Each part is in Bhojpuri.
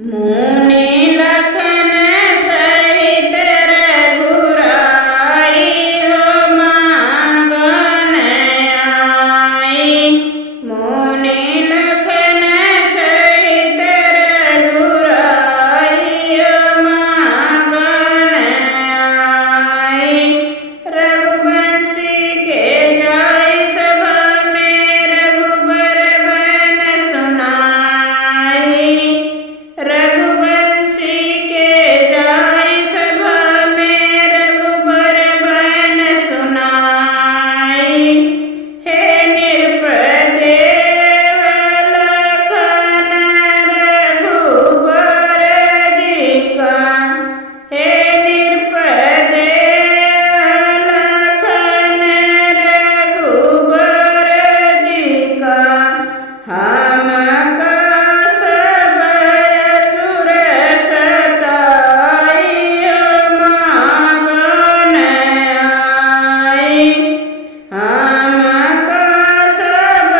मुनि लखन सहित रघुराई हो मांगन आई। मुनि लखन सहित रघुराई हो मांगन आई। रघुवंशी के जाय सभा में रघुबर बन सुनाई। रघुवंशी के जाय सभा में रघुबर बन सुनाई। हे नृपदेव लखन रघुबर जी का। हे नृपदेव लखन रघुबर जी का। हमका सब असुर सताई हो मांगन आई। हमका सब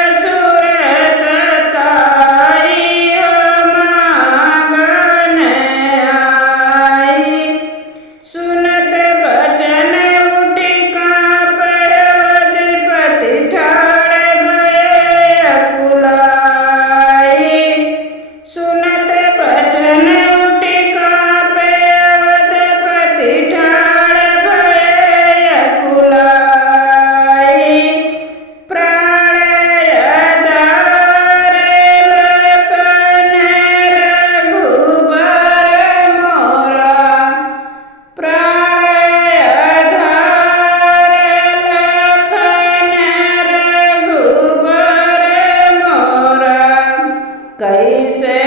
असुर सताई हो मांगन आई। सुनत बचन उठि काँपय अवधपति ठाड़ भय अकुलाइ। सुनत बचन उठि काँपय अवधपति ठाड़ भय अकुलाइ। प्राण आधार लखन रघुबर मोरा। प्राण आधार लखन रघुबर मोरा। कैसे